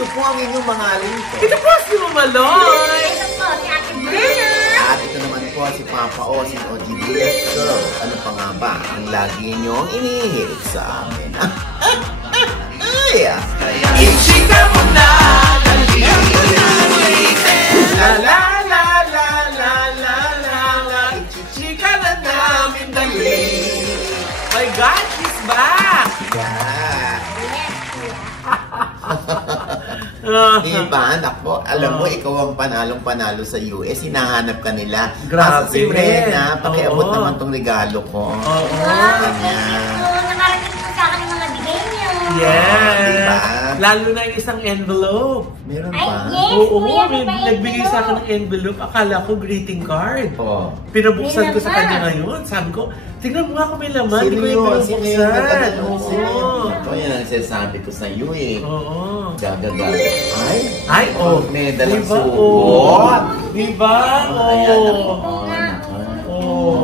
ito po ang inyong mga lingko. Ito po si Mama Loy. Ito po si Ate Brenna. At ito naman po si Papa O, si OGBS Girl. Ano pa nga ba ang lagi niyong inihilig sa amin? Ichika mo na, dali. La la la la la la la la. Ichika na namin, dali. My God, she's back. Diba, nako, alam mo, ikaw ang panalong-panalo sa US, hinahanap ka nila. Grabe. Si Rena, pakiabot naman tong regalo ko. Nakarating po sa akin yung mga bigay niyo. Yes. Diba? Lalo na yung isang envelope. Meron Ay, ba? yes. Oo, Kuya, may may nagbigay sa akin ng envelope. Akala ko greeting card. Oo. Pinabuksan ko sa May kanya laman. ngayon. Sabi ko, tingnan mo nga kung may laman. Sino Di ko yung yun? Sino yun? pinabuksan. Oo. Oo. Ito yan ang sinasabi ko sa iyo eh. Oo. Gagagaga. Ay, oh. May dalang Diba? sugot. Oh. Diba? Ayan, Oh. nako.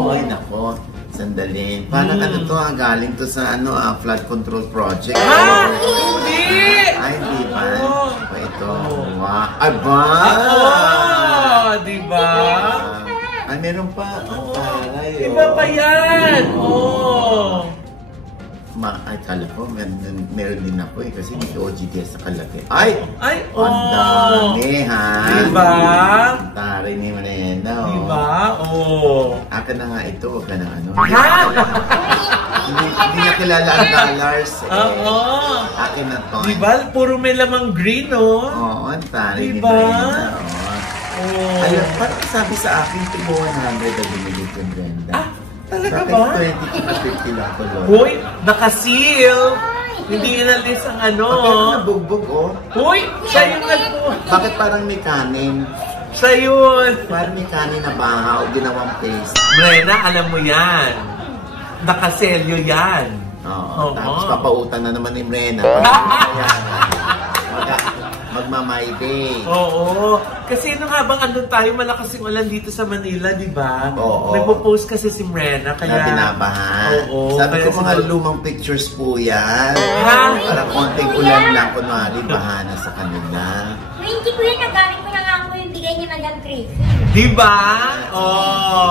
Ay, nako. Sandali. Parang ano to, galing to sa flood control project. Ah! Hindi! Ay, di ba? Oo. Ito. Wow. Aba! Diba? Ay, meron pa. Ang taray. Iba pa yan! Oh. Ay, kala ko, meron din ako eh. Kasi may OGDS sa kalaki. Ay! Ay, Ang dami, ha? Diba? Taray ni Manena, oh. Diba? Oh. Akin na nga ito, huwag ka na ano. Ha? Hindi na kilala ang dollars. Oo. Akin na to. Diba? Puro may lamang green, oh. Oo, ang taray ni Diba? Brenda. Oh. Ayun, parang sabi sa akin, tig 100 ang binili ko, Brenda. Ah, talaga Bakit ba? 20 to 50 lang ko, Lord? Hoy, nakasil. Hindi inalis ang ano. Bakit nabugbog, oh? Hoy, siya yung nagpo. Bakit parang may kanin? Siya yun. Parang may kanin na baha o ginawang paste. Brena, alam mo yan. Nakaselyo yan. Oo, tapos papautan na naman ni Brena. Magma-my day. Oo. Kasi nung habang andun tayo, malakas yung ulan dito sa Manila, di ba? Oo. Nagpo-post kasi si Brena, kaya... Na binabahan. Oo. Sabi ko, Kaya mga lumang pictures po yan. Ha? Para konting ulan lang, kunwari, bahana sa kanila. 20 ko yun, nagamit ko na nga po yung bigay niya Madam Tracy. Di ba? Oo.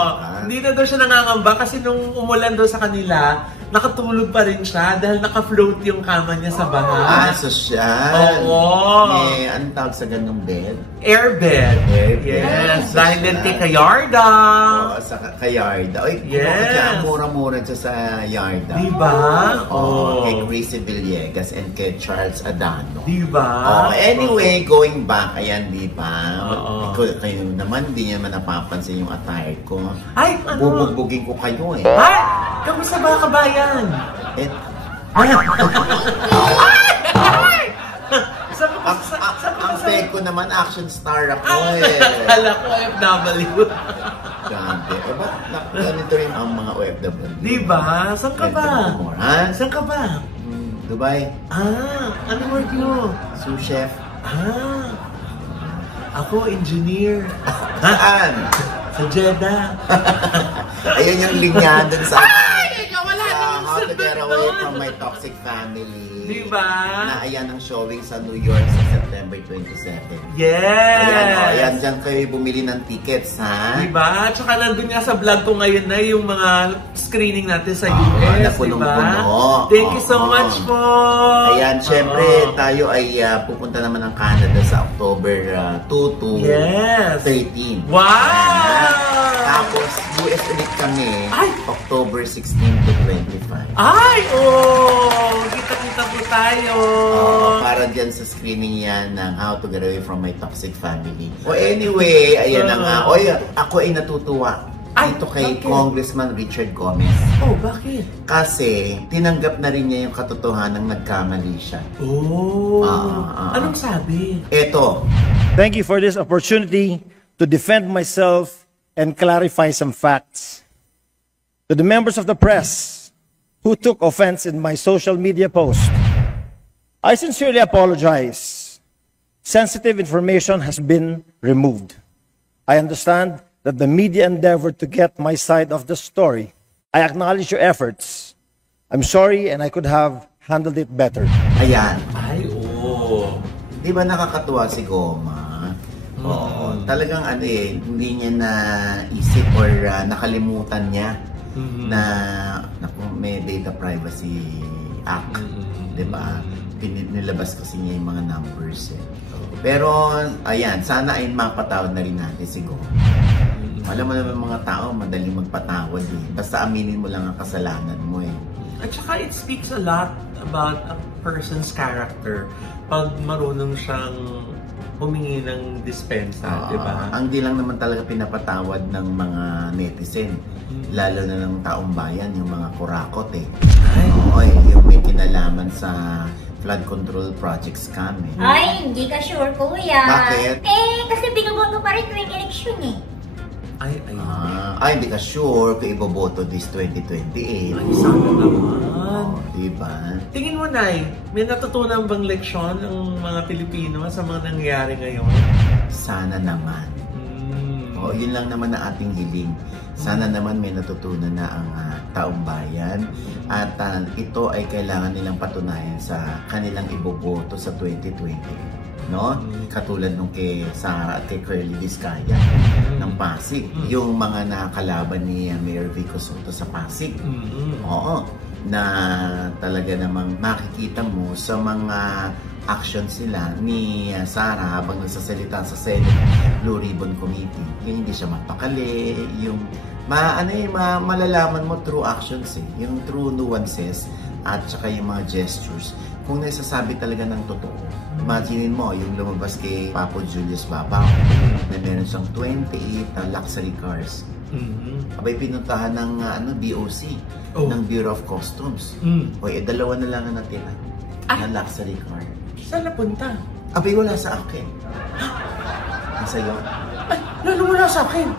Hindi na daw siya nangangamba kasi nung umulan daw sa kanila, nakatulog pa rin siya dahil naka-float yung kama niya sa baha. Sosyal. Oo. Anong tawag sa ganung bed? Airbed. Airbed. Yes. Social. Dahil din kay Kayarda. Oo, sa Kayarda. Oy, Yes. kaya mura-mura dyan sa Yarda. Diba? Oo. Kay Gracie Villegas and kay Charles Adano. Diba? Oh, anyway, going back, ayan, di ba? Oo. Kayo naman, di niya man napapansin yung attire ko. Ay, ano? Bubugbugin ko kayo eh. Ay! Kamusta ba kabayan? Eh, ang peg ko naman, action star ako eh. Akala ko FW. Grabe. Eh, ba? Ganito rin ang mga OFW. Diba? Saan ka ba? Ha? Saan ka ba? Dubai. Ano work mo? Sous chef. Ako, engineer. Saan? Sa Jeddah. Ayun yung linya dun sa... Ay! Wala namang How to sagot get away doon. from my toxic family. Diba? Na ayan ang showing sa New York sa September 27. Yes! Ayan, dyan kayo bumili ng tickets, ha? Diba? Tsaka nandun nga sa vlog ko ngayon na yung mga screening natin sa US, na diba? punong-puno. Thank you so much po! Ayan, syempre, tayo ay pupunta naman ng Canada sa October 2 to Yes! 13. Wow! Tapos, US ulit kami, Ay! October 16 to 25. Ay! Oh! Kita-kita po tayo! Para dyan sa screening yan ng How to Get Away from My Toxic Family. Anyway, ayan na nga. Oy, ako ay natutuwa dito kay bakit? Congressman Richard Gomez. Oh, bakit? Kasi tinanggap na rin niya yung katotohanan ng nagkamali siya. Oh! Anong sabi? Eto. Thank you for this opportunity to defend myself and clarify some facts. To the members of the press who took offense in my social media post, I sincerely apologize. Sensitive information has been removed. I understand that the media endeavored to get my side of the story. I acknowledge your efforts. I'm sorry and I could have handled it better. Ayan. Ay, oh. Di ba nakakatuwa si Goma? Oo. Talagang hindi niya na isip or nakalimutan niya na may data privacy act. Di ba? Nilabas kasi niya yung mga numbers. Pero, ayan, sana ay mapatawad na rin natin si Goma. Alam mo naman mga tao, madaling magpatawad eh. Basta aminin mo lang ang kasalanan mo eh. At saka it speaks a lot about a person's character pag marunong siyang humingi ng dispensa, di ba? Ang di lang naman talaga pinapatawad ng mga netizen. Lalo na ng taong bayan, yung mga kurakot eh. Yung may kinalaman sa flood control project scam eh. Ay, hindi ka sure, kuya. Bakit? Kasi binoboto pa rin tuwing eleksyon eh. Hindi ka sure kung iboboto this 2028. Ay, sana naman. Diba? Tingin mo, Nay, may natutunan bang leksyon ang mga Pilipino sa mga nangyayari ngayon? Sana naman. Yun lang naman ang ating hiling. Sana naman may natutunan na ang taong bayan at ito ay kailangan nilang patunayan sa kanilang iboboto sa 2020. No? Katulad nung kay Sara at kay Curly Vizcaya ng Pasig. Yung mga nakakalaban ni Mayor Vico Soto sa Pasig. Oo. Na talaga namang makikita mo sa mga actions nila ni Sara habang nagsasalita sa Senate Blue Ribbon Committee. Yung hindi siya mapakali, yung malalaman mo through actions eh. Yung true nuances at saka yung mga gestures. Kung nagsasabi talaga ng totoo. Imaginin mo, yung lumabas kay Papo Julius Babaw na meron siyang 28 luxury cars. Abay pinuntahan ng BOC, ng Bureau of Customs. Dalawa na lang ang natira na luxury car. Saan napunta? Abay wala sa akin. Nasa iyo? Ay, lalo wala sa akin.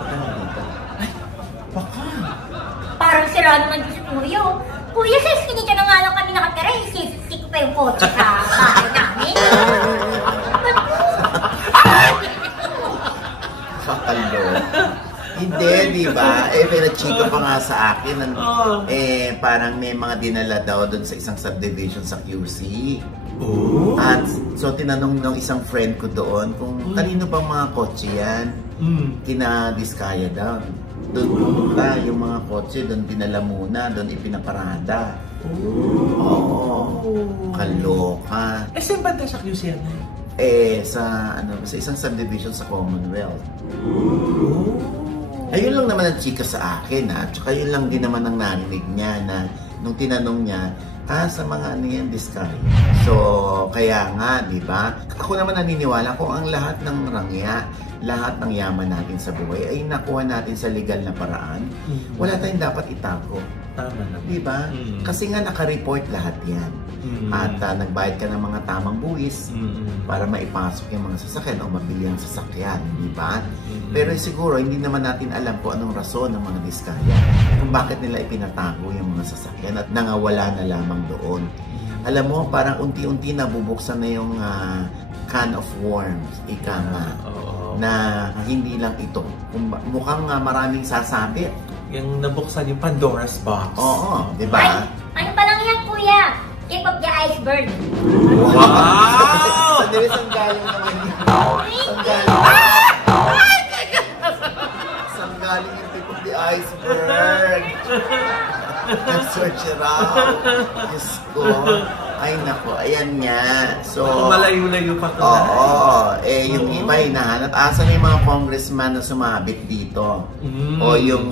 Baka dito. Ay, baka. Parang sira naman yung kuya. Kuya, hindi ka na nga lang kami nakatira. Isisisi ko pa yung kotse sa bahay namin. Kakalo. Hindi, di ba? Pinachika pa nga sa akin. Parang may mga dinala daw doon sa isang subdivision sa QC. At so tinanong ng isang friend ko doon kung kanino bang mga kotse yan. Kina Vizcaya daw. Doon pumunta yung mga kotse, doon dinala muna, doon ipinaparada. Kaloka. Saan ba sa QC yan? Sa isang subdivision sa Commonwealth. Ayun lang naman ang chika sa akin tsaka yun lang din naman ang narinig niya na nung tinanong niya, sa mga yan, Vizcaya. So, kaya nga, di ba? Ako naman naniniwala kung ang lahat ng rangya, lahat ng yaman natin sa buhay ay nakuha natin sa legal na paraan, wala tayong dapat itago. Tama na. Di ba? Kasi nga naka-report lahat yan. At nagbayad ka ng mga tamang buwis para maipasok yung mga sasakyan o mabili ang sasakyan. Di ba? Pero siguro, hindi naman natin alam kung anong rason ng mga Vizcaya. Kung bakit nila ipinatago yung mga sasakyan at nangawala na lamang doon. Alam mo, parang unti-unti nabubuksan na yung can of worms, ika nga, na hindi lang ito. Mukhang maraming sasabit. Yung nabuksan yung Pandora's box. Oo, di ba? Ano pa lang yan, kuya? Tip of the iceberg. Wow! Sandali, saan galing naman yun? Saan galing yung tip of the iceberg? Search it out. Diyos ko. Ay nako, ayan nga. So, malayo-layo pa ito. Yung iba hinahanap. Asan yung mga congressman na sumabit dito? O yung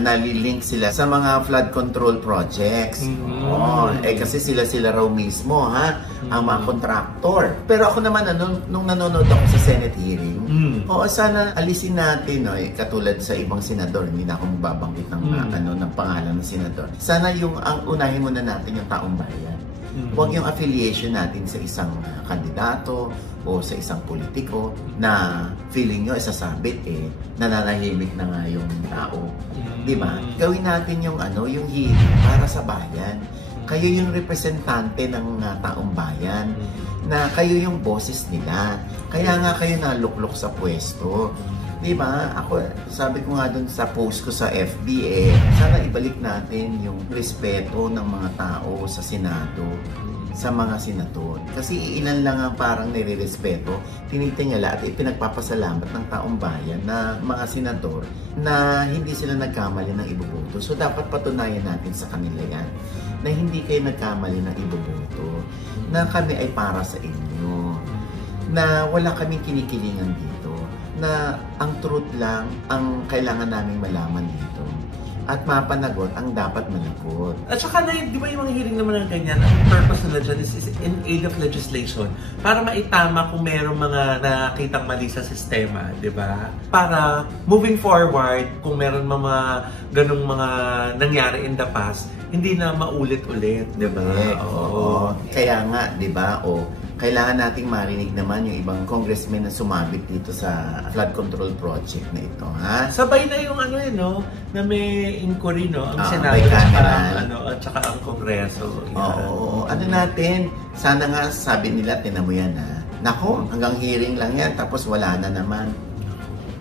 nalilink sila sa mga flood control projects. Kasi sila raw mismo, ang mga contractor. Pero ako naman, nung nanonood ako sa Senate hearing, sana alisin natin, katulad sa ibang senador, hindi na ako mababanggit ng pangalan ng senador. Sana ang unahin muna natin yung taong bayan. Huwag yung affiliation natin sa isang kandidato o sa isang politiko na feeling nyo isasabit nananahimik na nga yung tao. Di ba? Gawin natin yung hearing para sa bayan. Kayo yung representante ng taong bayan na kayo yung boses nila. Kaya nga kayo naluklok sa pwesto. Di ba? Ako, sabi ko nga dun sa post ko sa FB, sana ibalik natin yung respeto ng mga tao sa Senado. sa mga senador. Kasi ilan lang ang parang nire-respeto, tinitingala at ipinagpapasalamat ng taong bayan na mga senador na hindi sila nagkamali ng iboboto. So dapat patunayan natin sa kanila yan na hindi kayo nagkamali ng iboboto, na kami ay para sa inyo, na wala kaming kinikilingan dito, na ang truth lang ang kailangan naming malaman dito. At mapanagot ang dapat managot. At saka na, di ba yung mga hearing naman ng ganyan, ang purpose nila dyan is in aid of legislation para maitama kung merong mga nakitang mali sa sistema, di ba? Para moving forward, kung meron mga ganong mga nangyari in the past, hindi na maulit-ulit, di ba? Oo. Kaya nga, di ba, kailangan nating marinig naman yung ibang congressmen na sumabit dito sa flood control project na ito, ha? Sabay na yung no, na may inquiry, no, ang Senado at saka ang Kongreso. Oo. Ano natin, sana nga sabi nila, tinan mo yan, ha? Nako, hanggang hearing lang yan, tapos wala na naman.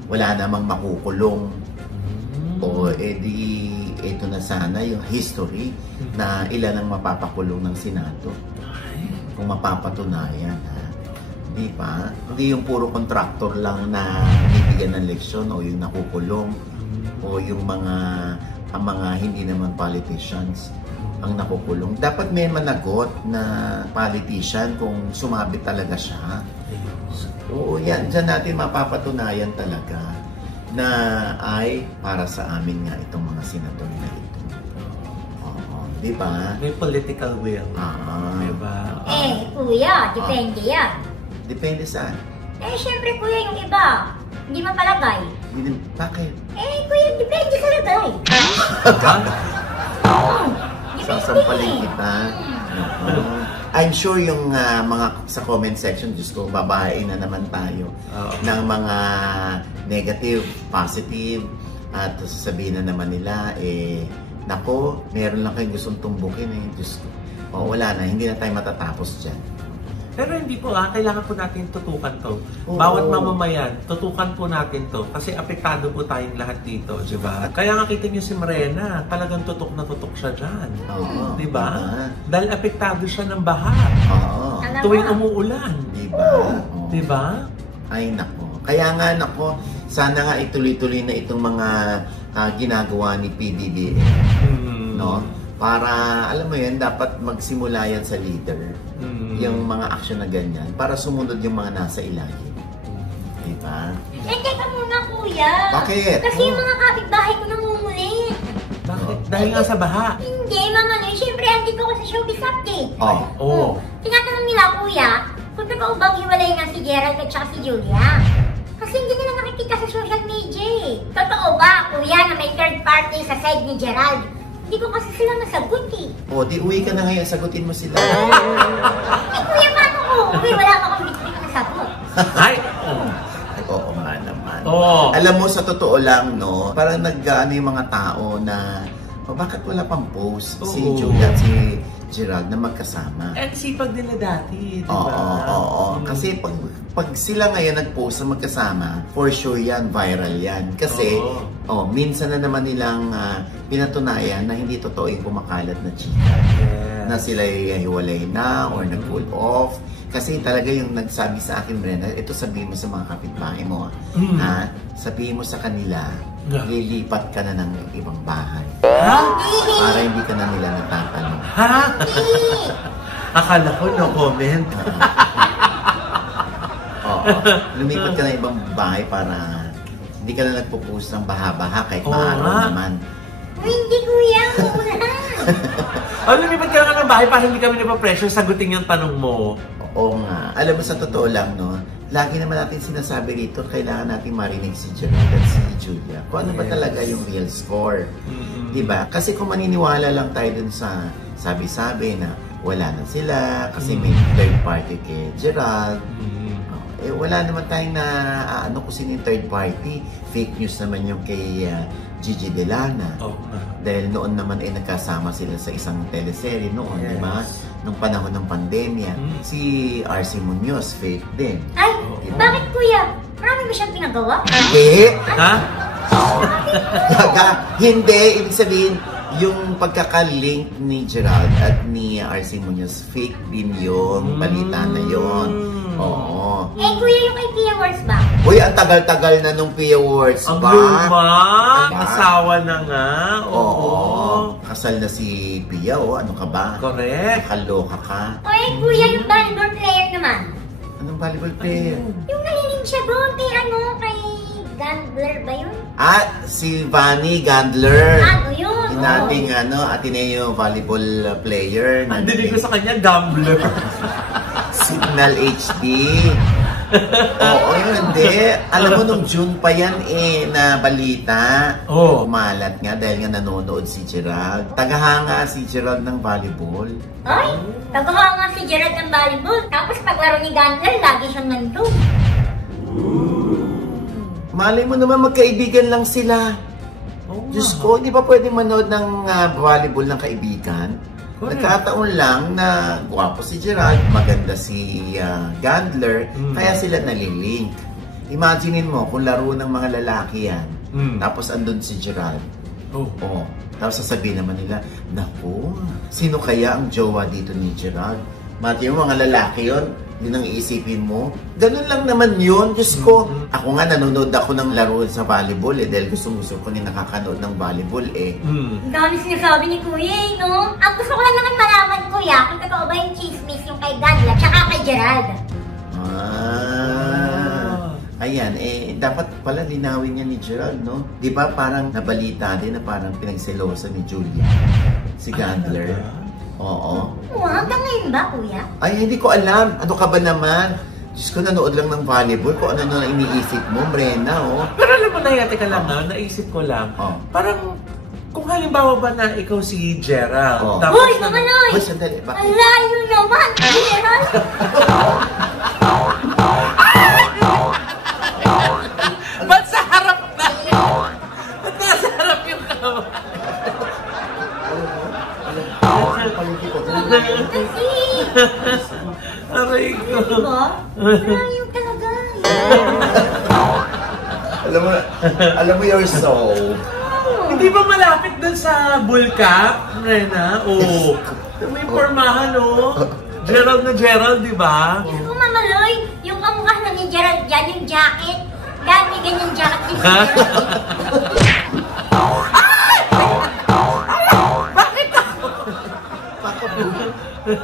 Wala namang makukulong. O edi, ito na sana yung history na ilan ang mapapakulong ng Senado. Kung mapapatunayan, ha? Di ba? Hindi yung puro contractor lang na bibigyan ng leksyon o yung nakukulong o yung mga hindi naman politicians ang nakukulong. Dapat may managot na politician kung sumabit talaga siya. Oo, yan. Diyan natin mapapatunayan talaga na ay para sa amin nga itong mga senador na ito. Di ba? May political will. Di ba? Kuya, depende yan. Depende saan? Syempre kuya, yung iba, hindi mapalagay. Bakit? Kuya, depende sa lagay. Sasampalin kita. I'm sure yung mga sa comment section, Diyos ko, babae na naman tayo ng mga negative, positive, at sasabihin na naman nila, nako, meron lang kayong gustong tumbukin Diyos ko. Wala na, hindi na tayo matatapos dyan. Pero hindi po kailangan po natin tutukan to. Bawat mamamayan, tutukan po natin to. Kasi apektado po tayong lahat dito, di ba? Kaya nga kita niyo si Morena, talagang tutok na tutok siya dyan. Di ba? Dahil apektado siya ng baha. Tuwing umuulan. Di ba? Ay, nako. Kaya nga, nako, sana nga ituloy-tuloy na itong mga ginagawa ni PBBM. No? Para, alam mo yan, dapat magsimula yan sa leader. Yung mga action na ganyan. Para sumunod yung mga nasa ilalim. Diba? Teka muna, kuya. Bakit? Kasi yung mga kapitbahay ko namumulit. Bakit? Dahil nga sa baha. Hindi, Mama Noy. Siyempre, andito ko sa showbiz update. Tinatanong nila, kuya, kung totoo bang hiwalay na si Gerald at saka si Julia. Kasi hindi nila nakikita sa social media. Totoo ba, kuya, na may third party sa side ni Gerald? Hindi ko kasi sila nasagot di uwi ka na ngayon, sagutin mo sila. Kuya, paano ko? Wala pa akong bitbit na sagot. Ay! Oo nga naman. Alam mo, sa totoo lang, no, parang nag-ano yung mga tao na, bakit wala pang post si Julia at si Gerald na magkasama? Ang sipag nila dati, di ba? Oo. Kasi pag sila ngayon nag-post na magkasama, for sure yan, viral yan. Kasi, minsan na naman nilang pinatunayan na hindi totoo yung kumakalat na chika. Na sila hiwalay na or nag-cool off. Kasi talaga yung nagsabi sa akin, Brenda, ito sabihin mo sa mga kapitbahay mo, sabihin mo sa kanila, lilipat ka na ng ibang bahay. Para hindi ka na nila natatanong. Akala ko no comment. Lumipat ka na ibang bahay para hindi ka na nagpo-post ng baha-baha kahit maaraw naman. Hindi, kuya. Lumipat ka na ng bahay para hindi kami napapressure sagutin yung tanong mo. Oo nga. Alam mo, sa totoo lang, no, lagi naman natin sinasabi rito, kailangan natin marinig si Gerald at si Julia. Kung ano ba talaga yung real score. Diba? Kasi kung maniniwala lang tayo dun sa sabi-sabi na wala na sila, kasi may third party kay Gerald, wala naman tayong na kung sino yung third party. Fake news naman yung kay Gigi Delana. Dahil noon naman nagkasama sila sa isang teleserye noon, di ba? Nung panahon ng pandemya. Si RC Munoz, fake din. Ay, bakit kuya? Marami ba siyang pinagawa? Hindi! Ha? Hindi! Ibig sabihin, yung pagkakalink ni Gerald at ni RC Munoz, fake din yung balita na yun. Oo. Eh, kuya, yung kay Pia Wars ba? Uy, ang tagal-tagal na nung Pia Awards Ang ba? luma! Diba? Asawa na nga. Oo. Kasal na si Pia, ano ka ba? Correct. Kaloka ka. O eh, kuya, yung volleyball player naman. Anong volleyball player? Yung naliling siya doon kay kay Gandler ba yun? Si Vanny Gandler. Ano yun? Yung dating Ateneo volleyball player. Ang dinig ko sa kanya, gambler. Signal HD. Oo, yun hindi. Alam mo, nung June pa yan na balita. Oo. Umalat nga dahil nga nanonood si Gerald. Tagahanga si Gerald ng volleyball. Ay, tagahanga si Gerald ng volleyball. Tapos paglaro ni Gandler, lagi siyang nandun. Malay mo naman, magkaibigan lang sila. Oh, Diyos ko, di ba pwedeng manood ng volleyball ng kaibigan? Correct. Nagkataon lang na gwapo si Gerald, maganda si Gandler, kaya sila nalilink. Imaginein mo kung laro ng mga lalaki yan, tapos andun si Gerald. Oh. Tapos sasabihin naman nila, naku, sino kaya ang jowa dito ni Gerald? Mati yung mga lalaki yon, yun ang iisipin mo. Ganun lang naman yun, Diyos ko. Ako nga, nanonood ako ng laro sa volleyball dahil gusto ko ni nakakanood ng volleyball Ang dami sinasabi ni Kuya no? Ang gusto ko lang naman malaman, Kuya, kung totoo ba yung chismis yung kay Gandler tsaka kay Gerald. Ayan, dapat pala linawin niya ni Gerald, no? Di ba parang nabalita din na parang pinagselosa ni Julia, si Gandler. Oo. Hanggang ngayon ba, Kuya? Ay, hindi ko alam. Ano ka ba naman? Diyos ko, nanood lang ng volleyball. Kung ano na iniisip mo, Brenna, Pero alam mo na, teka lang naisip ko lang. Parang, kung halimbawa ba na ikaw si Gerald. Uy, mga Noy! Uy, sandali. Bakit? Ang layo naman, Gerald! Ba't sa harap na? Ba't nasa harap yung kama? Kasi, Aray ko. diba? Malayo talaga. Alam mo your soul. Hindi ba malapit dun sa Bullcap, Rena? Oo. May pormahan, Gerald na Gerald, di ba? Kung mamaloy, yung kamukha na ni Gerald dyan, yung jacket. Yan, may ganyan jacket din si Gerald.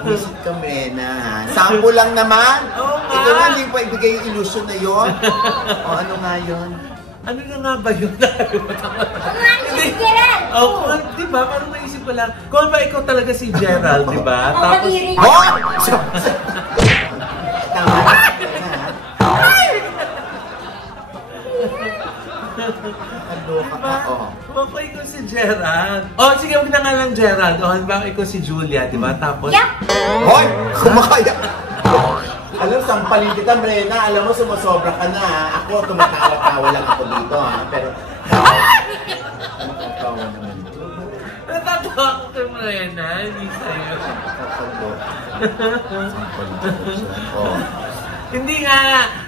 Visit ka, Brenna, ha? Sample lang naman. Oo nga. Ito nga, hindi pa ibigay yung illusion na yun. O ano nga yun? Ano na nga ba yun? Kumari si Gerald! Oh, di ba? Parang naisip ko lang. Kung ba ikaw talaga si Gerald, di ba? Oo, kadiri. Oh! Tama na. Kaloka ka, Kung ba ikaw si Gerald? Oh, sige, huwag na nga lang Gerald. O, halimbawa ikaw si Julia, di ba? Tapos... Yeah. Hoy! Kumakaya! Alam, sampalin kita, Brenna. Alam mo, sumusobra ka na, ha? Ako, tumatawa-tawa lang ako dito, ha? Pero... Natatawa naman. Natatawa ko kay Rena, hindi sa'yo. Hindi nga.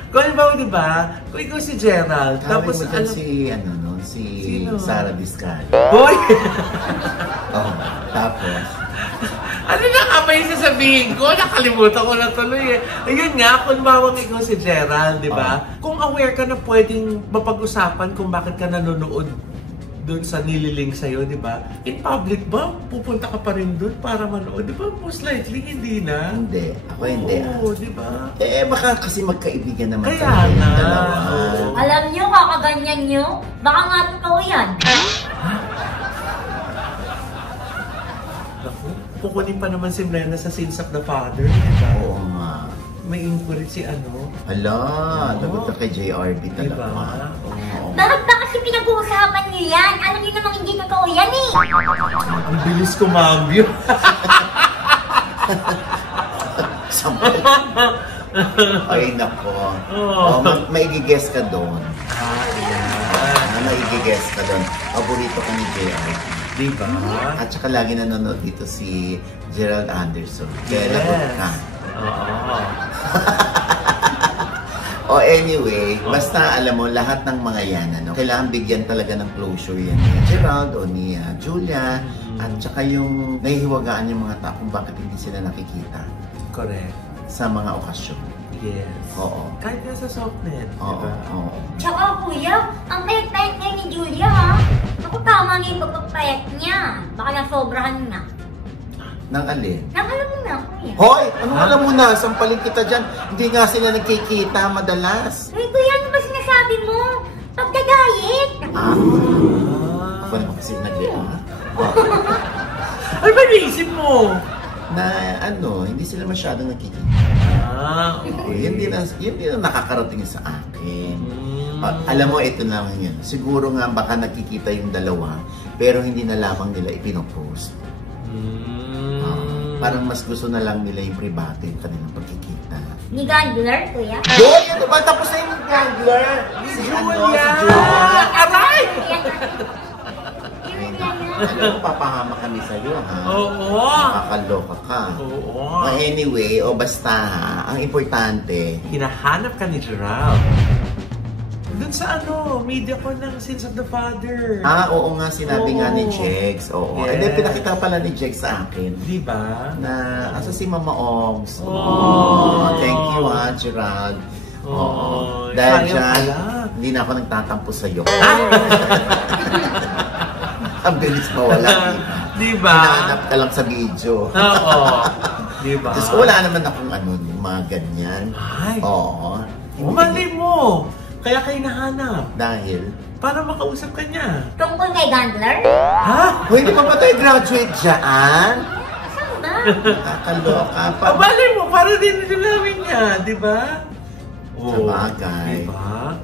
Kung halimbawa, di ba? Kung ikaw si Gerald, Tapos tapos mo dyan si Sino? Sarah Vizcarra. Hoy! Oh, tapos... Ano na nga ba yung sasabihin ko? Nakalimutan ko na tuloy Ayun nga, kung bawang ikaw si Gerald, di ba? Kung aware ka na pwedeng mapag-usapan kung bakit ka nanonood doon sa nililing sa'yo, di ba? In public ba? Pupunta ka pa rin doon para manood? Di ba? Most likely, hindi na. Hindi. Ako hindi. Oo, di ba? Baka kasi magkaibigan naman Kaya talaga yung nga. dalawa. Alam nyo, kakaganyan nyo. Baka nga totoo yan. Naku, kukunin pa naman si Brenna sa Sins of the Father, di ba? Oo nga. May inquiry si ano. Hala, lagot ka kay JRD Di ba? talaga. Oo. Bakit ba kasi pinag-uusapan nyo yan? Alam nyo namang hindi totoo yan eh. Ang bilis kumambyo. Sampal. Ay, nako. Maigigess ka doon. Maigigess ka doon. Paborito ka ni JRD. Di ba? At saka lagi nanonood dito si Gerald Anderson. Kaya lagot ka. Oo. O anyway, basta alam mo, lahat ng mga yan, kailangan bigyan talaga ng closure yan ni Gerald o ni Julia. At saka yung nahihiwagaan yung mga tao kung bakit hindi sila nakikita. Correct. Sa mga okasyon. Yes. Oo. Kahit nga sa softnet. Oo. Diba? Oo. Tsaka kuya, ang payat-payat niya ni Julia ha. Ako tama nga yung pagpapayat niya. Baka nasobrahan na. Nang alin? Nang alam mo na kuya. Hoy! Anong alam mo na? Sampalin kita dyan. Hindi nga sila nagkikita madalas. Uy kuya, ano ba sinasabi mo? Pagkagayit. Ako naman kasi nag-react. Ano ba naisip mo? Na hindi sila masyadong nakikita. Okay. Yun din ang nakakarating sa akin. Alam mo, ito lang yun. Siguro nga baka nakikita yung dalawa, pero hindi na lamang nila ipinopost. Parang mas gusto na lang nila yung privado yung kanilang pagkikita. Ni Gandler, kuya? Hoy! Ano ba? Tapos na yung Gandler! Si Julia! Aray! Ano, papahama kami sa'yo, ha? Oo. Nakakaloka ka. Oo. Anyway, basta ang importante, Hinahanap ka ni Gerald. Doon sa media ko ng Sins of the Father. oo nga, sinabi nga ni Oo. Jex. Oo. Yes. And then, pinakita pala ni Jex sa akin. Di ba? Na, asa si Mama Ogs. Oh. Thank you, Gerald. Oh. Dahil Sayang dyan, pala. hindi na ako nagtatampo sa'yo. Ang bilis mawala. Di ba? Hinahanap ka lang sa video. Oo. Di ba? Tapos wala naman akong yung mga ganyan. Ay. Oo. Mali mo. Kaya kayo nahanap. Dahil? Para makausap ka niya. Tungkol kay Gandler? Ha? Hoy, hindi pa ba tayo graduate dyan? Saan ba? Nakakaloka pa. Mali mo. Para din namin niya. Di ba? Sabagay. Diba?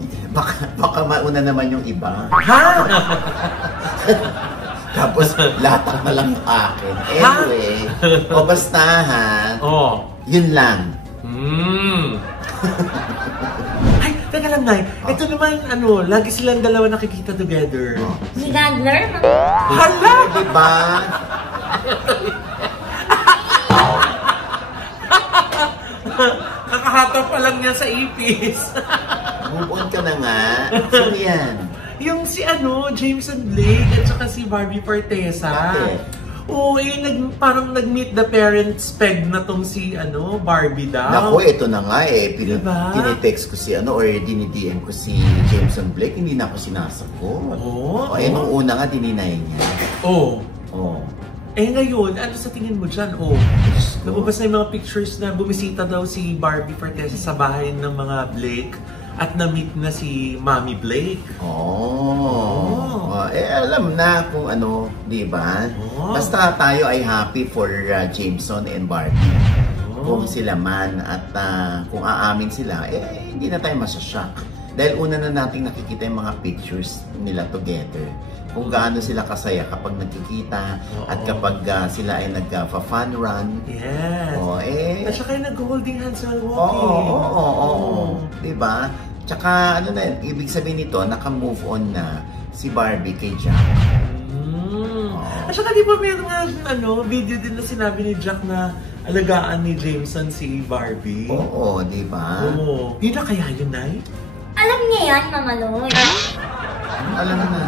Baka mauna naman yung iba. Ha? Tapos, latak na lang yung akin. Anyway, basta ha, yun lang. Ay, teka lang, Nay. Ito naman, lagi silang dalawa nakikita together. Ni Gandler? Hala! Diba? Nakahatap pa lang niya sa ipis. Move on ka na nga. Sino yan? Yung si Jameson Blake at saka si Barbie Fortesa. Bakit? Oo, parang nag-meet the parents peg na tong si Barbie daw. Naku, ito na nga Diba? Tinitext ko si or dinidm ko si Jameson Blake, hindi na ako sinasagot. Oo. Nung una nga, dininay niya. Oo. Oo. Ngayon, ano sa tingin mo dyan? Lumabas na yung mga pictures na bumisita daw si Barbie Fortesa sa bahay ng mga Blake at na-meet na si Mommy Blake. Alam na kung di ba? Basta tayo ay happy for Jameson and Barbie. Kung sila man at kung aamin sila, hindi na tayo masashock. Dahil una na nating nakikita yung mga pictures nila together. Kung gaano sila kasaya kapag nagkikita at kapag sila ay nag-fun run. Yes. At saka yung nag-holding hands while walking. Oo. Diba? Tsaka ibig sabihin nito, naka-move on na si Barbie kay Jack. At saka di ba mayroon nga video din na sinabi ni Jack na alagaan ni Jameson si Barbie? Oo, diba? Oo. Yun na kaya yun, Nay? Alam niya yan, Mama Loy. Alam mo na.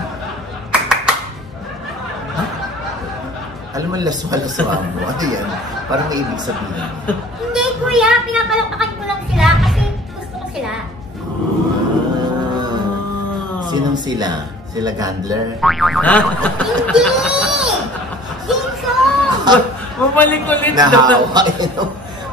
Alam mo, laswa-laswa mo. Ano yan? Parang may ibig sabihin. Hindi, kuya. Pinapalakpakan ko lang sila kasi gusto ko sila. Sinong sila? Sila Gandler? Ha? Hindi! Jameson! Mamaling-ulit Nahawa.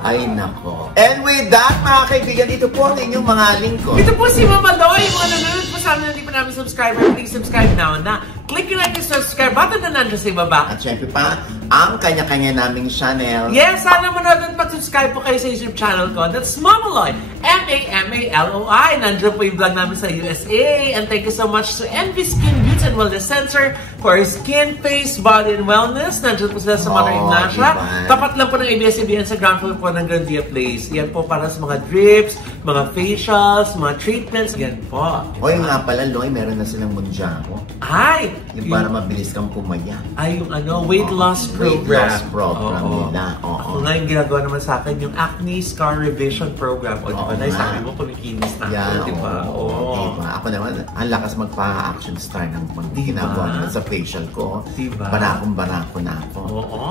Ay, nako. And with that, mga kaibigan, ito po ang inyong mga lingkod. Ito po si Mama Loy. Mga nanonood po sa amin na hindi pa namin subscriber, please subscribe now na. Click nyo lang yung subscribe button na nandiyan sa ibaba. At syempre pa, ang kanya-kanya naming channel. Yes, sana manood at mag-subscribe po kayo sa YouTube channel ko. That's Mama Loy. M-A-M-A-L-O-I. Nandiyan po yung vlog namin sa USA. And thank you so much to Envy Skin Beauty and Wellness Center For skin, face, body, and wellness, nandiyan po sila sa Mother Ignacia. Diba? Tapat lang po ng ABS-CBN sa ground floor po ng Grandia Place. Yan po para sa mga drips, mga facials, mga treatments. Yan po. O yung nga pala, Loy, meron na silang Monjaro. Ay! Yung para mabilis kang pumaya. Ay, yung ano, weight loss program. Weight loss program nila. Ako nga yung ginagawa naman sa akin, yung acne scar revision program. O, di ba, sabi mo, kumikinis na ako, di ba? Diba? Ako naman, ang lakas magpa-action star ng ginagawa naman sa facial ko. Diba? Barakong-barako na ako.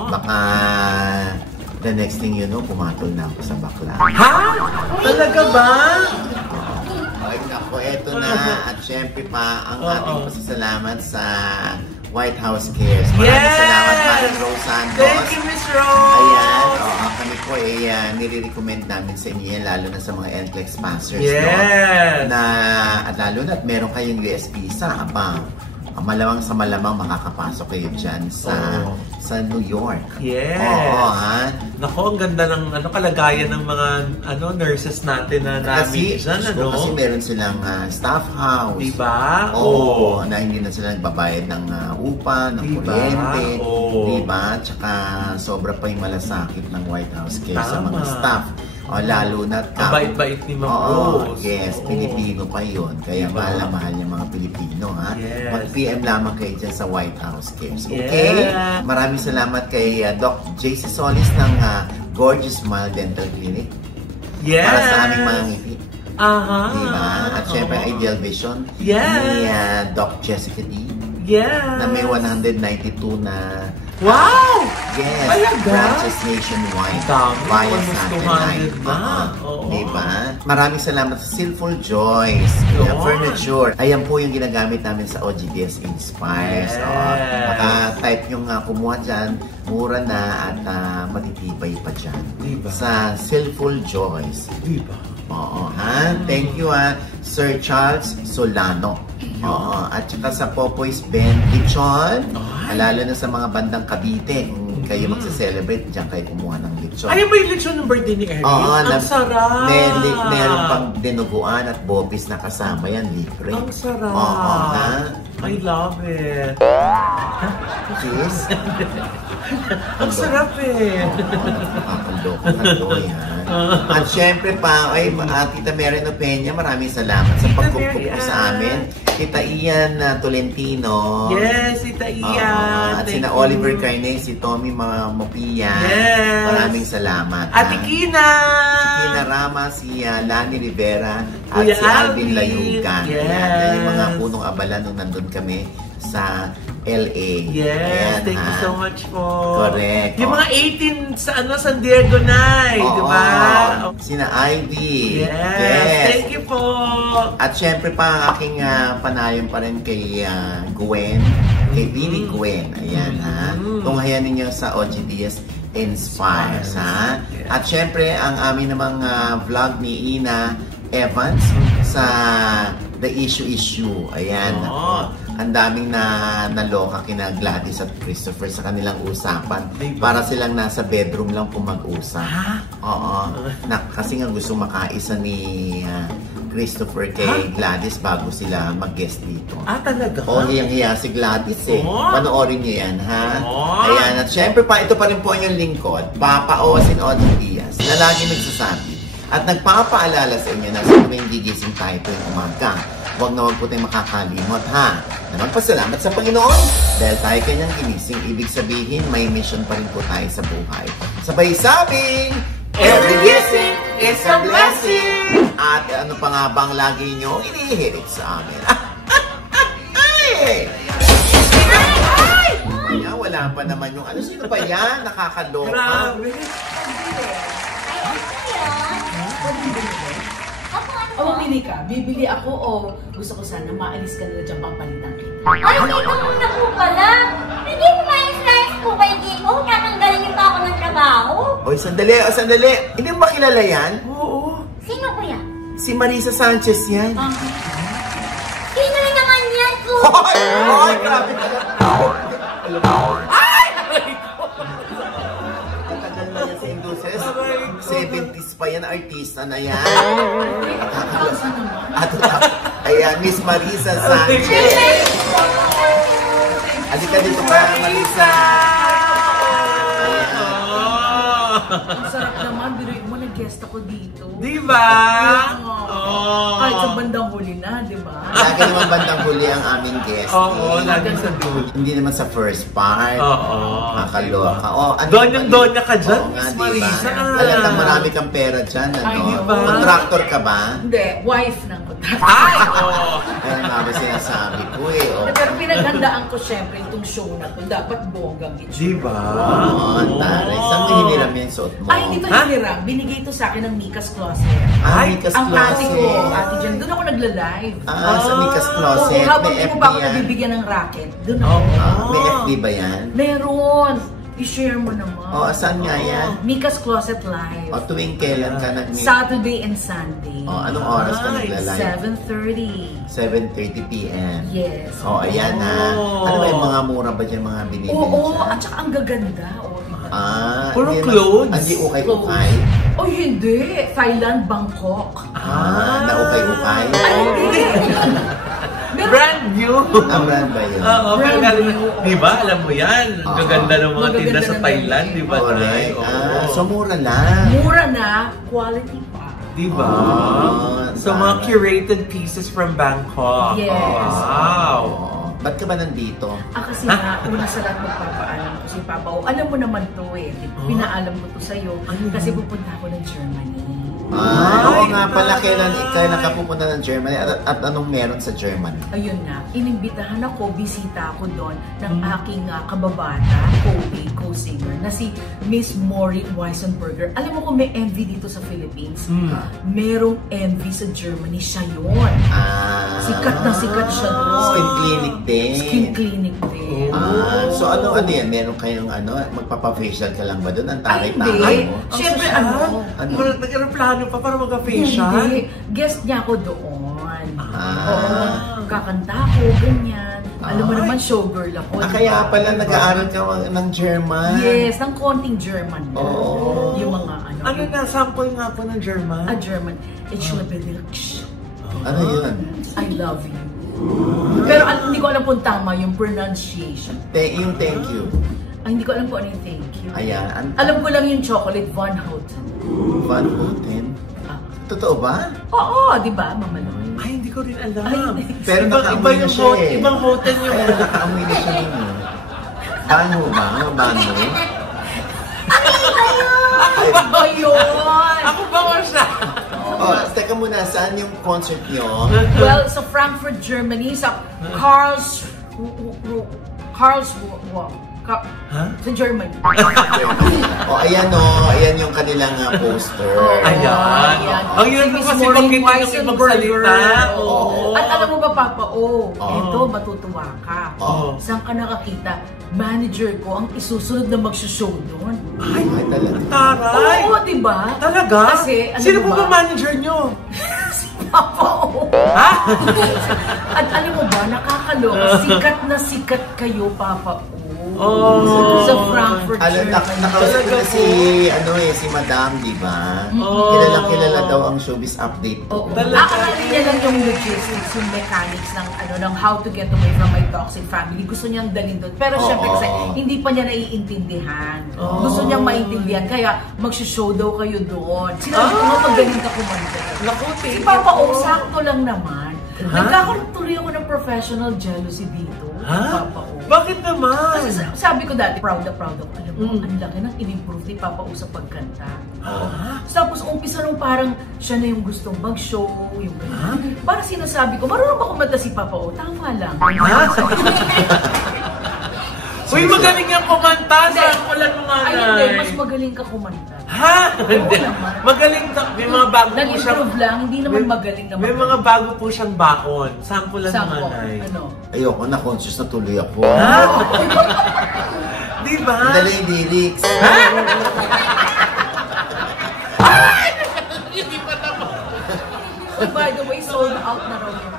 Baka the next thing you know, pumatol na ako sa bakla. Ha? Talaga ba? Ay, ako, eto na. At syempre pa, ang ating pasasalamat sa White House Cares. Maraming salamat, Maring Rose Santos. Thank you, Miss Rose! Ayan, kami po nire-recommend namin sa inyo yan, lalo na sa mga NCLEX sponsors. Yes! No? At lalo na at meron kayong US visa, abang. Malamang sa malamang makakapasok kayo dyan sa New York. Yes! Oo, ha? Nako, ang ganda ng kalagayan ng mga nurses natin na namin dyan, Kasi meron silang staff house. Diba? Oo, na hindi na sila nagbabayad ng upa, ng kuryente. Diba? Tsaka sobra pa yung malasakit ng White House Care sa mga staff. Lalo na bait-bait ni Ma'am Rose. Yes, Pilipino pa yun. Kaya mahal yung mga Pilipino, ha? Yes. Mag-PM lamang kayo dyan sa White House Cares. Okay? Yeah. Maraming salamat kay Doc JC Solis ng Gorgeous Smile Dental Clinic. Yes. Para sa aming mga ngiti. Diba? At syempre, Ideal Vision. Yes. Ni Doc Jessica D. Yes. Na may 192 na wow! Yes, Talaga? branches nationwide. Via satellite. Diba? Maraming salamat sa Silful Joys, Furniture. Ayan po yung ginagamit namin sa OGDS Inspires. Maka-type yung kumuha dyan, mura na at matitibay pa dyan. Diba? Sa Silful Joys. Diba? Thank you, Sir Charles Solano. At saka sa Popoy's Ben Lechon, lalo na sa mga bandang Cavite, kung kayo magsa-celebrate, diyan kayo kumuha ng lechon. Ay, ba yung lechon ng birthday ni Eric? Ang sarap! Meron pang dinuguan at bopis na kasama yan, libre. Ang sarap! I love it! Sis? Ang sarap eh! Nakakaloka yan. At syempre pa, Tita Mary Peña, maraming salamat sa pagkukup sa amin. Tita Ian Tolentino. Yes, Tita Ian. At sina Oliver Carne, si Tommy Mopia. Yes. Maraming salamat. Ate Kina. Si Kina Rama, si Lani Rivera, at si Alvin Layugan. Yes. Ayan, yung mga punong abala nung nandun kami sa LA. Yes, thank you so much po. Correct. Yung mga 18 sa San Diego na, di ba? Sina Ivy. Yes, thank you po. At syempre pa ang aking panayon pa rin kay Gwen, kay Billy Gwen. Ayan, ha. Tunghayan ninyo sa OGDS Inspires, ha. At syempre, ang aming namang vlog ni Ina Evans sa The Issue. Ayan. Ang daming naloka kina Gladys at Christopher sa kanilang usapan. Para silang nasa bedroom lang kung mag-usap. Kasi nga gusto makaisa ni Christopher kay Gladys bago sila mag-guest dito. Talaga? Hiyang-hiya si Gladys eh. Panoorin niyo yan, ha? Ayan. At syempre pa, ito pa rin po yung lingkod, Papa Osin Odin Diaz, na lagi nagsasabi at nagpapaalala sa inyo na sa tuwing gigising tayo tuwing umaga. Huwag na huwag po tayong makakalimot, ha? Na magpasalamat sa Panginoon dahil tayo kanyang ginising. Ibig sabihin, may mission pa rin po tayo sa buhay. Sabay sabing, every gising is a blessing! At ano pa nga bang lagi nyo inihirit sa amin? Wala pa naman yung sino ba yan? Nakakaloka. Grabe. Mamili ka, bibili ako o gusto ko sana maalis ka nila dyan papalitan kita. Ay, dito muna po pala. Hindi mo maayos-ayos po kayo dito. Tatanggalin niyo pa ako ng trabaho. Oy, sandali. Hindi mo makilala yan? Oo. Sino po yan? Si Marisa Sanchez yan. Sino naman yan po? Hoy, grabe ka lang. Ay! Aray ko! Matagal na yan sa industriya. 70s pa yan, artista na yan. Ayan, Miss Marisa Sanchez. Halika dito ka, Marisa! Ang sarap naman, biruin mo, nag-guest ako dito. Di ba? Kahit sa bandang huli na, di ba? Lagi naman bandang huli ang aming guest. Oo, lagi sa dulo. Hindi naman sa first part. Oo. Nakakaloka. Donya ka dyan, Oo nga, Miss diba? Marisa. Alam marami kang pera dyan, ano? Ay, diba? Contractor ka ba? Hindi, wife ng contractor. Ay, oo. Kaya nga ba sinasabi ko eh. Oh. Pero pinaghandaan ko syempre itong show na to. Dapat bonggang itsura. Di ba? Oo, tari. Saan mo hiniram yung suot mo? Ay, hindi to hiniram. Binigay ito sa akin ng Mika's Closet. Ay, Mika's Ang ate ko, Closet. ate dyan, doon ako nagla-live. Sa Mika's Closet. Oo, habang May mo FB ba ako yan? nabibigyan ng racket? Doon ako. May FB ba yan? Meron. I-share mo naman. Saan nga yan? Mika's Closet Live. Tuwing kailan ka nag-meet? Saturday and Sunday. Anong oras ka nagla-live? 7:30. 7:30 p.m. Yes. Ayan na. Ano ba yung mga mura ba dyan mga binibili Oo, dyan? at saka ang gaganda. Puro clothes. Hindi ukay-ukay? Oh, hindi. Thailand, Bangkok. Na-ukay-ukay? Ay, hindi. Brand new. Ang brand ba yun? Oo, pero Brand galing, new. di ba? Alam mo yan. Ang gaganda ng mga tinda sa Thailand, di ba? Correct. Oo. So mura lang. Mura na, quality pa. Di ba? So mga curated pieces from Bangkok. Yes. Wow. Ba't ka ba nandito? Kasi nga, una sa lahat magpapaalam ko si Papa. Alam mo naman to eh. Pinaalam ko to sa'yo. Kasi pupunta ako ng Germany. Oo nga pala, kailan ikaw nakapupunta ng Germany at anong meron sa Germany? Ayun na, inimbitahan ako, bisita ako doon ng aking kababata, co-singer, na si Miss Maureen Weisenberger. Alam mo kung may envy dito sa Philippines, merong envy sa Germany, siya yun. Sikat na sikat siya doon. Skin clinic din. Skin clinic din. So ano yan? Meron kayong magpapa-facial ka lang ba doon? Ang taray-taray Ay, mo? Siyempre, Nag-aeroplano pa para mag-facial? Hindi. Guest niya ako doon. Oo. Kakanta ako, ganyan. Alam mo naman, showgirl ako. Kaya pala nag-aaral ka ng German? Yes, ng konting German. Oo. Yung mga ano. Ano na, sample nga po ng German? German. Ich liebe dich. Ano yun? I love you. Pero hindi ko alam kung tama yung pronunciation. Yung thank you. Hindi ko alam kung ano yung thank you. Ayan. Alam ko lang yung chocolate Van Houten. Van Houten? Totoo ba? Oo, di ba, Mama Loy? Ay, hindi ko rin alam. Pero nakaamoy na siya eh. Ibang hotel yung... Kaya nakaamoy na siya yun eh. Banho ba? Banho? Ako ba yun? Ako ba o siya? Teka muna, saan yung concert nyo? Well, sa Frankfurt, Germany, sa sa Germany. Ayan yung kanilang poster. Ayan. Ang yun Si Miss kasi Maureen bakit yung magsalita. At alam mo ba, Papa, eto, matutuwa ka. Saan ka nakakita? Manager ko ang isusunod na mag-show doon. Ay, talaga. Taray! Oo, di ba? Talaga? Kasi, alam sino mo po ba manager nyo? Si Papa O. Ha? At alam mo ba, nakakaloka, sikat na sikat kayo, Papa O. Sa Frankfurt, Germany. Nakausap ko na si Madam, di ba? Kilala daw ang showbiz update ko. Akalain niya lang yung logistics, yung mechanics ng how to get away from my toxic family. Gusto niyang dalhin doon. Pero syempre kasi hindi pa niya naiintindihan. Gusto niyang maintindihan. Kaya mag-show daw kayo doon. Sinabi ko nga magaling ka kumanta. Si Papa O, sakto lang naman. Nagkakaroon tuloy ako ng professional jealousy dito. Papa O. Bakit naman? Kasi sabi ko dati, proud ako. Alam mo, ang laki ng in-improve ni Papa O sa pagkanta. Tapos umpisa nung parang siya na yung gustong mag-show, yung ganyan. Parang sinasabi ko, marunong ba kumanta si Papa O? Tama lang. Uy, magaling yung kumanta. Saan ko lang mga Ay, hindi. Mas magaling ka kumanta. Ha? Hindi. Magaling ka. May mga bago po siyang... Nag-improve lang, hindi naman magaling na May mga bago po siyang baon. Sample lang naman ay. Ano? Ayoko na, conscious na tuloy ako. Di ba? Dala yung lyrics. Hindi pa tapos. So, by the way, sold out na raw yung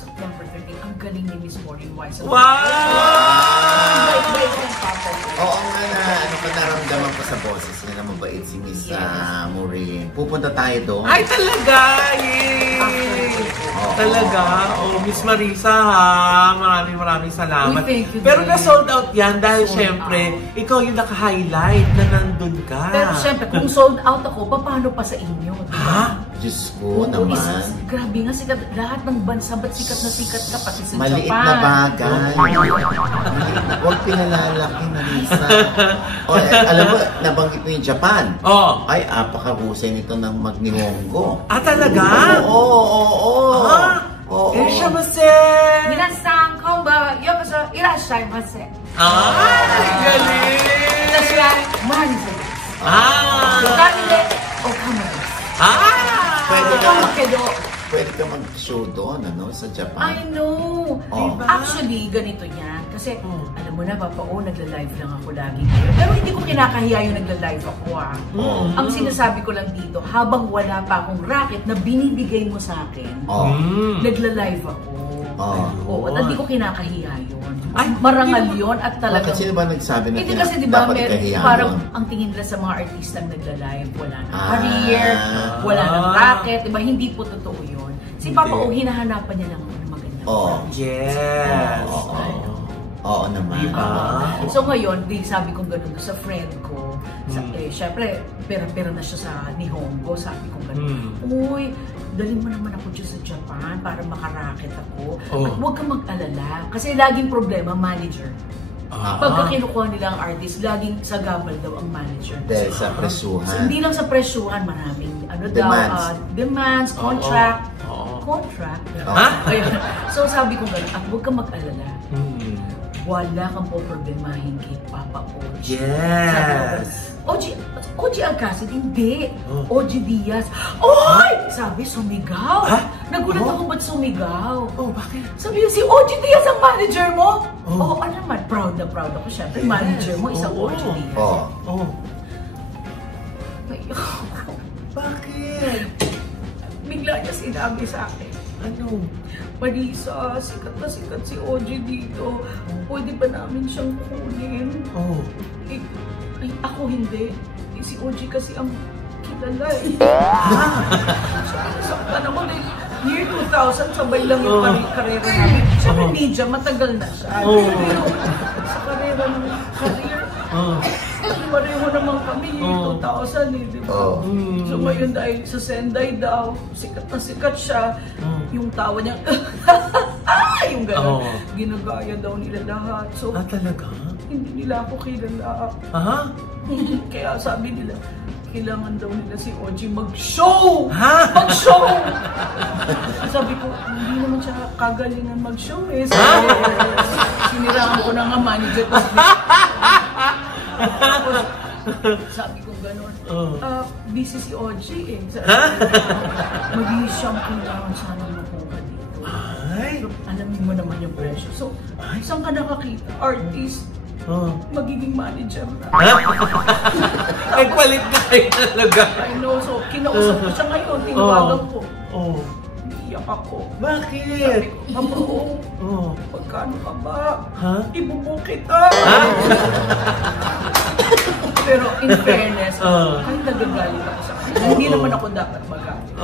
September 13. Ang galing ni Miss Maureen Weisenberger. Wow! Bait-bait yung Papa O. Oo nga na, ano pa naramdaman ko sa sa boses niya na mabait si Miss Maureen. Pupunta tayo doon. Ay, talaga! Yay! Talaga? Oh, Miss Marisa, ha? Maraming salamat. Thank you, pero Dave. na-sold out yan dahil syempre, ikaw yung naka-highlight na nandun ka. Pero syempre, kung sold out ako, paano pa sa inyo? Diba? Ha? Diyos ko naman. Grabe nga, sikat. Lahat ng bansa, ba't sikat na sikat ka pati sa Maliit Japan? na bagay. Huwag pinalalaki na Lisa. Alam mo, nabanggit mo yung Japan. Oh. Ay, apakahusay nito ng Magnihongo. Ah, talaga? Oo. Ah, Irashamase! Minasan konba, yokoso, irashaimase. Ay, galing! Tashi wa manzo. Ah! Sukami de okama desu. Pwede ka mag-show doon, sa Japan. I know. Oh. Actually, ganito yan. Kasi, alam mo na, Papa O, nagla-live lang ako lagi. Pero hindi ko kinakahiya yung nagla-live ako, Ang sinasabi ko lang dito, habang wala pa akong racket na binibigay mo sa akin, nagla-live ako. Oo, at hindi ko kinakahiya yun. Ay, marangal yun at talagang... Bakit sino ba nagsabi na Hindi kasi diba, dapat ikahiya parang yun? ang tingin nila sa mga artistang nagla-live, wala nang career, wala nang racket, diba? Hindi po totoo yun. Si Papa O, hinahanapan niya lang ako ng magandang Yes! Oo naman. Diba? So ngayon, sabi kong ganun sa friend ko, syempre, pera-pera na siya sa Nihongo, sabi kong ganun, uy, dalhin mo naman ako dyan sa Japan para makaraket ako. At huwag kang mag-alala. Kasi laging problema, manager. Pagka kinukuha nila ang artist, laging sagabal daw ang manager. Dahil sa presyuhan. So, hindi lang sa presyuhan, maraming demands, contract. Contract. Ayun. So sabi ko gano'n, at huwag kang mag-alala. Wala kang po problemahin kay Papa Oji. Yes! Oji Alcacid, hindi. Oji Diaz. Oy! Sabi, sumigaw. Nagulat ako ba't sumigaw? Bakit? Sabi yun, si Oji Diaz ang manager mo? Oo, naman. Proud na proud ako. Siyempre, manager mo, isang Oji Diaz. Bakit? Bigla niya sinabi sa akin, Marisa, sikat na sikat si Oji dito. Pwede ba namin siyang kunin? Ay, ako hindi. Si Oji kasi ang kilala eh. Saktan ako din. Year 2000, sabay lang yung karera namin. Siyempre, media, matagal na siya. Pero sa karera ng career, pareho naman kami year 2000 eh, di ba? So ngayon dahil sa Sendai daw, sikat na sikat siya. Yung tawa niya, yung gano'n, ginagaya daw nila lahat. So, talaga? hindi nila ako kilala. Kaya sabi nila, kailangan daw nila si Oji mag-show! Mag-show! Sabi ko, hindi naman siya kagalingan mag-show eh. Siniraan ko na nga manager. Sabi ko gano'n, busy si Oji eh. Magiging siyang kailangan sana makuha dito. Alam mo naman yung presyo. So, saan ka nakakita? Artist, magiging manager na. Ay, palit na kayo talaga. I know, so kinausap ko siya ngayon, tinawagan ko. Iiyak ako. Bakit? Sabi ko, pagkano ka ba? Ibubuk kita. Pero in fairness, kahit nagagalit ako sa kanya, hindi naman ako dapat magalit.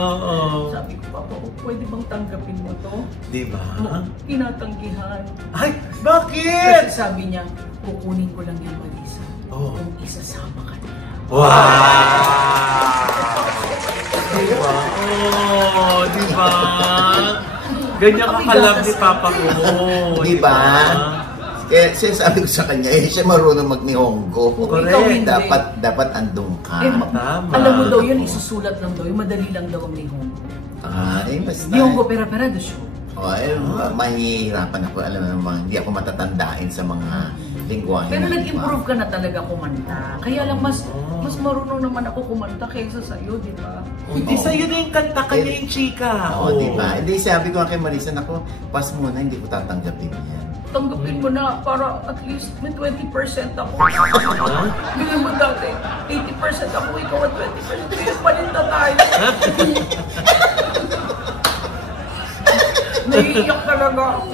Sabi ko, Papa, pwede bang tanggapin mo to? Diba? Tinatanggihan. Ay, bakit? Kasi sabi niya, kukunin ko lang yan, Marisa. Kung isasama ka nila. Wow! Diba? Diba? Ganyan ka kalab ni Papa ko. Diba? Kaya sabi ko sa kanya, siya marunong mag-Nihongo. Correct. Dapat andun ka. Alam mo daw yun, isusulat lang daw, madali lang daw ang Nihongo. Basta. Nihongo pera-pera do show. Mahihirapan ako. Alam mo naman, hindi ako matatandain sa mga lingwahe. Pero nag-improve ka na talaga kumanta. Kaya lang mas marunong naman ako kumanta kaysa sa'yo, di ba? Hindi sa'yo na yung kanta, kanya yung chika. Di ba? Hindi, sabi ko kay Marisa, ako, pas muna, hindi ko tatanggapin yan. Tanggapin mo na para at least may 20% ako. Bigyan mo dati, 80% ako, ikaw at 20%. Kaya palinta tayo. Naiiyak talaga ako.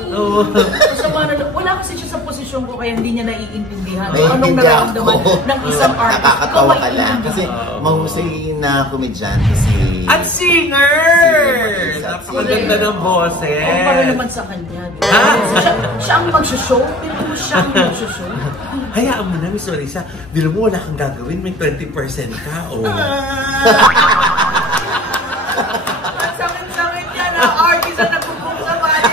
Kasama na, wala kasi siya sa posisyon posisyon ko kaya hindi niya naiintindihan. Naiintindihan Anong nararamdaman ko. ng isang artist. Nakakatawa ka lang. Kasi mahusay na komedyante si... At singer! Napakaganda ng boses. Para naman sa kanya. Siya ang mag-show. Pero siya ang mag-show. Hayaan mo na, Miss Marisa. Bilo mo, wala kang gagawin. May 20% ka, oh. Ang sakit-sakit yan, artist na nagpupong sa bayan.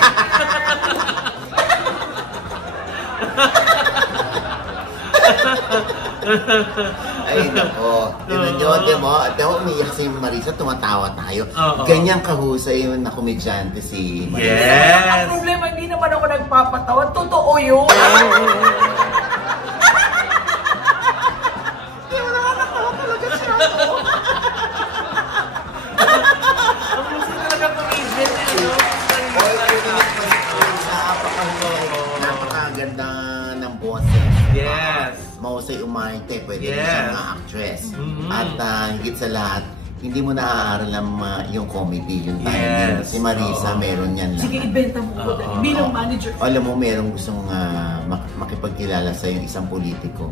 Ay, nako. Tinan nyo, di mo? At ako umiyak si Marisa, tumatawa tayo. Ganyang kahusay yun na komedyante si Marisa. Yes! Ang problema, hindi naman ako nagpapatawa. Totoo yun. Napakaganda ng boses. Yes. Mahusay umarte, pwede rin siyang mga actress. At higit sa lahat, hindi mo naaaral yung comedy, yung timing. Si Marisa, meron yan lang. Sige, ibenta mo ko. Bilang manager. Alam mo, merong gustong makipagkilala sa yung isang politiko.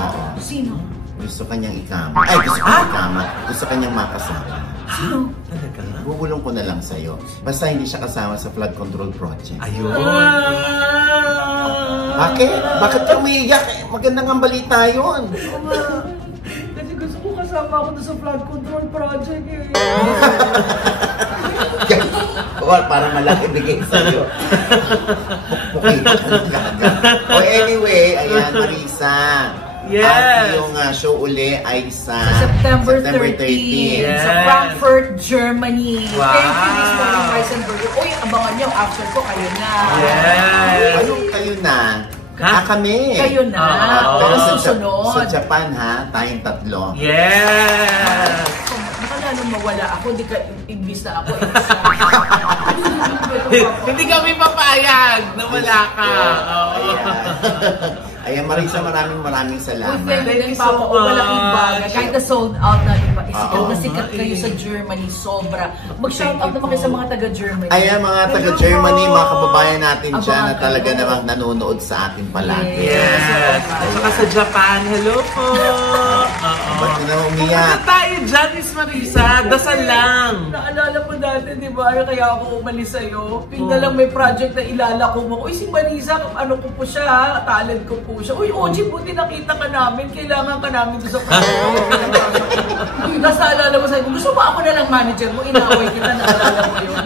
Oo. Sino? Gusto kanyang ikama. Ay, gusto kanyang ikama. Gusto kanyang makasama. Sino? Talaga? Bubulong ko na lang sa'yo. Basta hindi siya kasama sa flood control project. Ayun. Bakit? Bakit ka umiiyak? Magandang ang balita yun. Kasi gusto ko kasama ako sa flood control project eh. Para malaki bigay sa'yo. Mukita ka ng gaga. O anyway, ayan, Marisa. Yes! At yung show uli ay sa September 13 Yes. sa Frankfurt, Germany. Wow. Thank you, Miss Morning Reisenberger. Uy, abangan niyo, after ko, kayo na. Yes! Anong kayo na? Kami. Kayo na. Pero Susunod. sa Japan ha, tayong tatlo. Yes! Baka lalo mawala ako, di ka imbis na ako. Hindi kami papayag na wala ka. Ayan, Marisa, maraming salamat. Thank you so much. Walang bagay. Kahit na sold out na, diba? Sikat kayo sa Germany, sobra. Mag-shoutout naman kayo sa mga taga-Germany. Ayan, mga taga-Germany, mga kababayan natin dyan na talaga namang nanonood sa atin palagi. Yes! At saka sa Japan, hello po! Ba't ka na umiyak? Pumunta tayo dyan, Miss Marisa. Dasal lang. Naalala mo dati, di ba? Kaya ako umalis sa'yo. Bigla lang may project na ilalako mo. Uy, si Marisa, ano ko po siya, talent ko po siya. Uy, Oji, buti nakita ka namin. Kailangan ka namin doon sa project. Uy, nasa alala mo sa'yo. Gusto ba ako na lang manager mo? Inaway kita, naalala mo yun.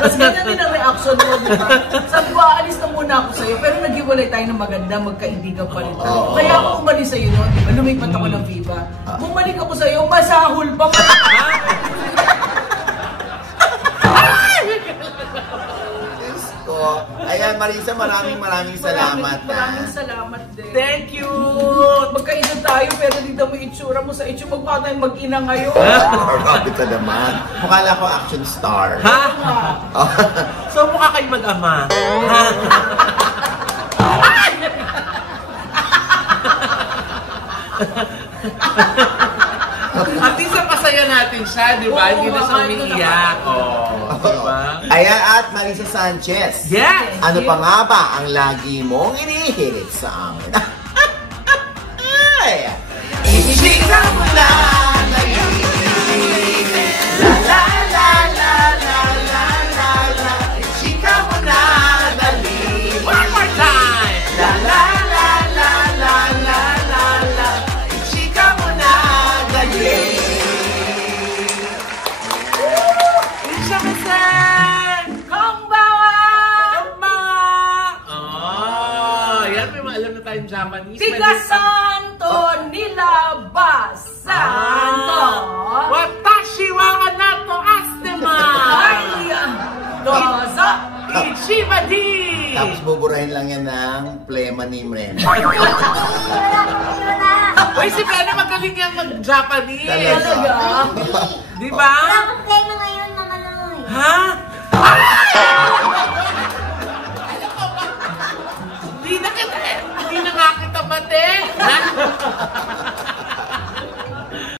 Tapos ganyan din ang reaction mo, di ba? Sabi ko, alis na muna ako sa'yo. Pero naghiwalay tayo ng maganda, magkaibigan pa rin tayo. Kaya ako umalis sa'yo noon, di ba? Lumipat ako ng Viva. Bumalik ako sa'yo, masahol pa pa. Ayan, Marisa, maraming salamat. Maraming salamat din. Thank you! Magkaisa tayo, pero dito mo itsura mo sa itsura. Magmukha tayong mag-ina ngayon. Grabe ka naman. Mukha lang ako action star. Ha? So mukha kayo mag-ama? Ha? At least napasaya natin siya, di ba? Hindi na siya umiiyak. Diba? Ayan, at Marisa Sanchez. Yes! Ano pa nga ba ang lagi mong inihirit sa amin? Ay! Ichika mo na! La la la la la la la la. Ichika mo na, dali. One more time! La la la la la la la la. Ichika mo na, dali. Isha-kasan! Konbawa! Yan, may maalam na tayong Japanese. Tiga Santo Nilabasanto! Watashi wa anato astema! Dozo! Ichibadi! Tapos buburahin lang yan ng plema ni Mren. Uy, si Brenda magaling yan mag-Japanese. Talaga? Di ba? Wala akong tema ngayon, Mama Loy. Ha?